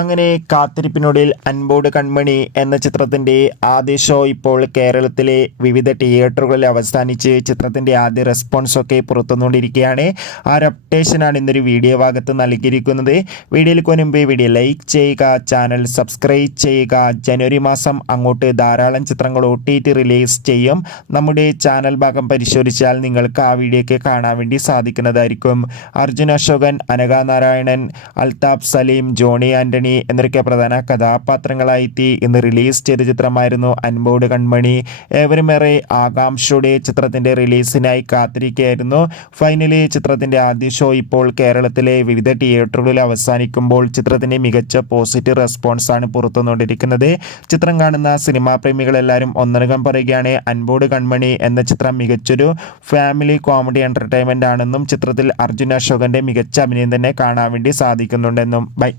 അങ്ങനെ കാത്തിരിപ്പിനൊടുവിൽ അൻപോട് കൺമണി എന്ന ചിത്രത്തിൻ്റെ ആദ്യ ഷോ ഇപ്പോൾ കേരളത്തിലെ വിവിധ തിയേറ്ററുകളിൽ അവസാനിച്ച് ചിത്രത്തിൻ്റെ ആദ്യ റെസ്പോൺസൊക്കെ പുറത്തുവന്നുകൊണ്ടിരിക്കുകയാണ്. ആ ഒരു അപ്ഡേഷനാണ് ഇന്നൊരു വീഡിയോ ഭാഗത്ത് നൽകിയിരിക്കുന്നത്. വീഡിയോയിൽ മുൻപ് വീഡിയോ ലൈക്ക് ചെയ്യുക, ചാനൽ സബ്സ്ക്രൈബ് ചെയ്യുക. ജനുവരി മാസം അങ്ങോട്ട് ധാരാളം ചിത്രങ്ങൾ OTT റിലീസ് ചെയ്യും. നമ്മുടെ ചാനൽ ഭാഗം പരിശോധിച്ചാൽ നിങ്ങൾക്ക് ആ വീഡിയോയ്ക്ക് കാണാൻ വേണ്ടി സാധിക്കുന്നതായിരിക്കും. അർജുൻ അശോകൻ, അനഘ നാരായണൻ, അൽതാഫ് സലീം, ജോണി ആൻ്റണി എന്നൊക്കെ പ്രധാന കഥാപാത്രങ്ങളായി ഇന്ന് റിലീസ് ചെയ്ത ചിത്രമായിരുന്നു അൻപോട് കൺമണി. ഏവരുമേറെ ആകാംക്ഷയോടെ ചിത്രത്തിൻ്റെ റിലീസിനായി കാത്തിരിക്കുകയായിരുന്നു. ഫൈനലി ചിത്രത്തിൻ്റെ ആദ്യ ഷോ ഇപ്പോൾ കേരളത്തിലെ വിവിധ തിയേറ്ററുകളിൽ അവസാനിക്കുമ്പോൾ ചിത്രത്തിൻ്റെ മികച്ച പോസിറ്റീവ് റെസ്പോൺസാണ് പുറത്തുവന്നുകൊണ്ടിരിക്കുന്നത്. ചിത്രം കാണുന്ന സിനിമാ പ്രേമികളെല്ലാവരും ഒന്നടങ്കം പറയുകയാണ് അൻപോട് കൺമണി എന്ന ചിത്രം മികച്ചൊരു ഫാമിലി കോമഡി എൻ്റർടൈൻമെൻ്റ് ആണെന്നും ചിത്രത്തിൽ അർജുൻ അശോകൻ്റെ മികച്ച അഭിനയം തന്നെ കാണാൻ വേണ്ടി സാധിക്കുന്നുണ്ടെന്നും. ബൈ.